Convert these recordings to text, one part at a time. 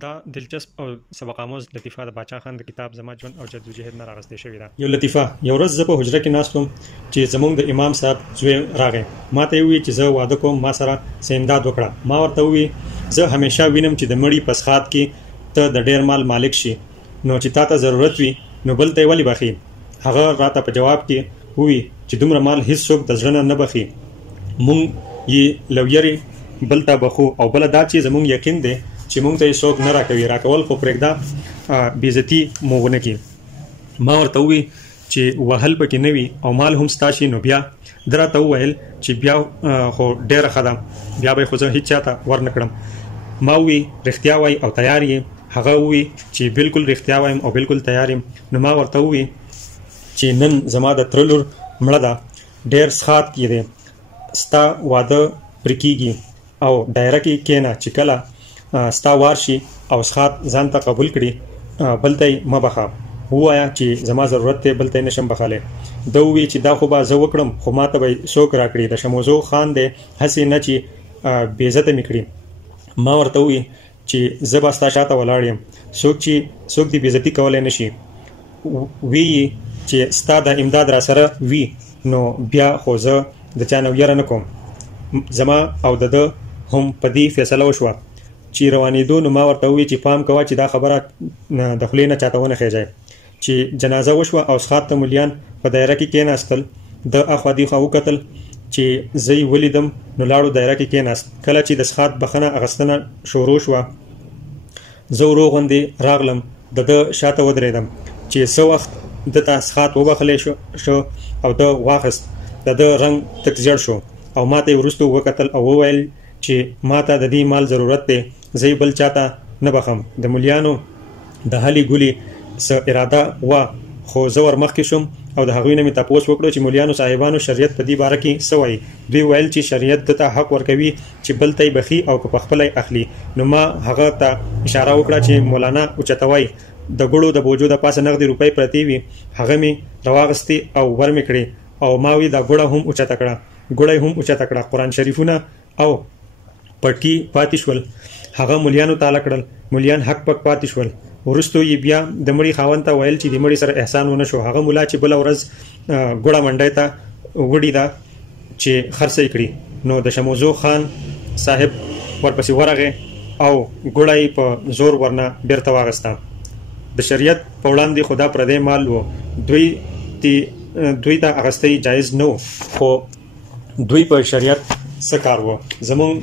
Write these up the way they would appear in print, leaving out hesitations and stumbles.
دا دلچسپ او سبق آموز لطیفه د باچا خان د کتاب زما ژوند او جدوجهد نه راغستې شوې ده. یو لطیفه، یو ورځ زه په حجره کې ناست وم چې زمونږ د امام صاحب زوی راغی. ما ته یې وویل چې زه واده کوم، ما سره څه امداد وکړه. ما ورته وویل زه همیشه وینم چې د مړي په څښاک کې ته د ډېر مال مالک شي، نو چې تا ته ضرورت وي نو بل ته یې ولې بخي؟ هغه راته په جواب کې وویل چې دومره مال هیڅ څوک د زړه نه بخي، مونږ یې له ویرې بل ته بخو، او بله دا چې زمونږ یقین دی چې مونږ ته یې څوک نه راکوي، راکول خو پرېږده بېعزتي مو ونه کړي. ما ورته وویل چې وهل پکې نه وي او مال هم ستا شي نو بیا. ده راته وویل چې بیا خو ډېره ښه ده، بیا به خو زه هېڅ چا ته ور نه کړم. ما وویل رښتیا وایي او تیار یې؟ هغه وویل چې بالکل رښتیا وایم او بالکل تیار یم. نو ما ورته وویل چې نن زما د تره لور مړه ده، ډېر څښاک یې دی، ستا واده پرې کېږي او ډایره کې کښېنه چې کله ستا وار شي او څښاک ځان ته قبول کړي بل ته یې مه بخه. ووایه چې زما ضرورت دی، بل ته یې نشم بخلی. ده وویل چې دا خو به زه وکړم خو ما ته به څوک راکړي، د شموزو خان دی، هسې نه چې بېعزته مې کړي. ما ورته وویل چې زه به ستا شاته ولاړ یم، څوک دې بېعزتي کولی نه شي. ویي چې ستا د امداد را سره وي نو بیا خو زه د چا نه ویره نه کوم. زما او د ده هم په دې فیصله وشوه چې روانېدو. نو ما ورته وویل چې پام کوه چې دا خبره د خولې نه چاته ونه خېژئ. چې جنازه وشوه او څښاک ته مولیان په دایره کې کېناستل. د اخوا دیخوا وکتل چې زه یې ولیدم نو لاړو دایره کې کېناست. کله چې د څښاک بخښنه اخیستنه شروع شوه زه ورو غوندې راغلم، د ده شاته ودرېدم چې څه وخت ده ته څښاک وبخلی شو او ده واخیست. د ده رنګ تک زیړ شو او ما ته یې وروستو وکتل او وویل چې ما ته د دې مال ضرورت دی، زه یې بل چاته نه بخم. د مولیانو د هلې ګولې څه اراده وه خو زه ورمخکې شوم او د هغوی نه مې تپوس وکړو چې مولیانو صاحبانو شریعت په دې باره کې څه وایي. دوی ویل چې شریعت ده ته حق ورکوي چې بل ته یې بخي او که پخپله یې اخلي. نو ما هغه ته اشاره وکړه چې مولانا اوچتوی. د ګوړو د بوجو د پاسه نغدې روپۍ پرتې وي، هغه مې راواغستې او ور مې کړې او ما وی دا ګوړه هم اوچته کړه، ګوړه هم اوچته کړه. قرآن شریفونه او پټکی پاتې شول، هغه مولیانو تاله کړل، مولیان حق پک پاتې شول. وروستو یې بیا د مړي خاوند ته ویل چې د مړي سره احسان ونه شو. هغه مولا چې بله ورځ ګوړه منډی ته وړي ده چې خرڅه یې کړي، نو د شموزو خان صاحب ورپسې ورغی او ګوړه یې په زور ورنه بیرته واغسته. د شریعت په وړاندې خو دا پردی مال و، دوی ته اخیستی جایز نه و، خو دوی په شریعت څه کار و. زمونږ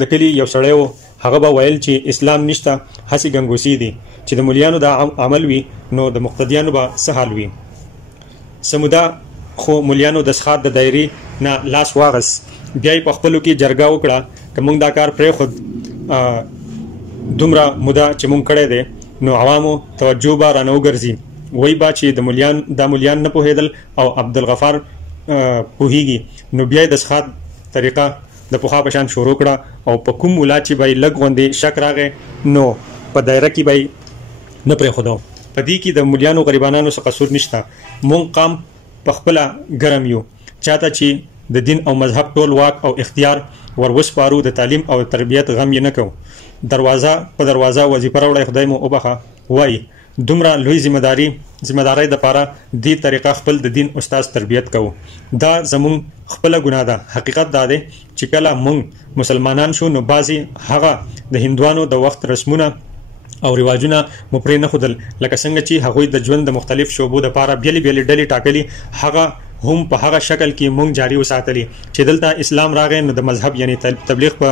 د کلي یو سړی و، هغه به ویل چې اسلام نشته، هسې ګنګوسي دي. چې د مولیانو دا عمل وي نو د مقتدیانو به څه حال وي. سموده خو مولیانو د څښاک د دایرې نه لاس واغس، بیا یې په خپلو کې جرګه وکړه که موږ دا کار پرېښود دومره موده چې موږ کړی دی نو عوامو توجه به رانه وګرځي. وایي به چې دا مولیان نه پوهېدل او عبدالغفار پوهېږي. نو بیا یې د څښاک طریقه د پخوا په شان شروع کړه او په کوم مولا چې به یې لږ غوندې شک راغی نو په دایره کې به یې نه پرېښودو. په دې کې د مولیانو غریبانانو څه قصور نشته. مونږ قام په خپله ګرم یو، چاته چې د دین او مذهب ټول واک او اختیار ور وسپارو، د تعلیم او تربیت غم یې نه کوو. دروازه په دروازه وظیفه راوړی خدای مو وبخه. وایي دومره لوی ذمهدارۍ دپاره دې طریقه خپل د دین استاز تربیت کوو. دا زمونږ خپله ګناه ده. حقیقت دا دی چې کله مونږ مسلمانان شو نو بعضې هغه د هندوانو د وخت رسمونه او رواجونه مو پرې نه ښودل، لکه څنګه چې هغوی د ژوند د مختلف شعبو دپاره بیلې بیلې ډلې ټاکلي، هغه هم په هغه شکل کې مونږ جاری وساتلي. چې دلته اسلام راغی نو د مذهب یعنی تبلیغ په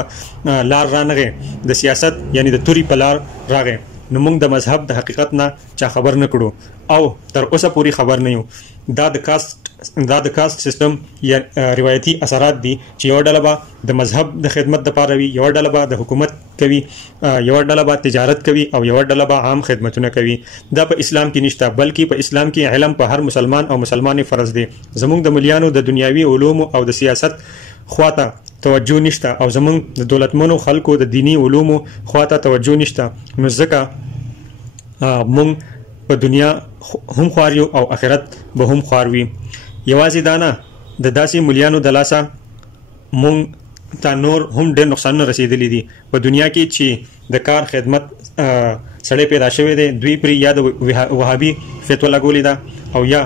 لار رانغی، د سیاست یعنی د توري په لار راغی. نو موږ د مذهب د حقیقت نه چا خبر نه کړو او تر اوسه پورې خبر نه یو. دا د کاست سیستم یا روایتي اثرات دي چې یوه ډله به د مذهب د خدمت دپاره وي، یوه ډله به د حکومت کوي، یوه ډله به تجارت کوي او یوه ډله به عام خدمتونه کوي. دا په اسلام کې نشته، بلکې په اسلام کې علم په هر مسلمان او مسلمانې فرض دی. زموږ د ملیانو د دنیاوي علومو او د سیاست خواته توجه نشته او زمونږ د دولتمنو خلکو د دینی علومو خواته توجه نشته. نو ځکه مونږ په دنیا هم خوار یو او آخرت به هم خوار وي. یوازې دا نه، د داسې ملیانو د لاسه مونږ ته نور هم ډېر نقصانونه رسېدلي دي په دنیا کې چې د کار خدمت سړی پیدا شوی دی دوی پرې یا د وهابي فتوا لګولې ده او یا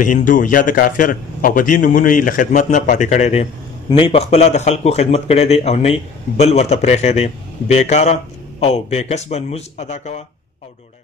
د هندو یا د کافر او په دې نومونو یې له خدمت نه پاتې کړی دی نه په خپله د خلکو خدمت کړی دی او نه بل ورته پرېښی دی بېکاره او بې کسبه لمونځ ادا کوه او ډوډۍ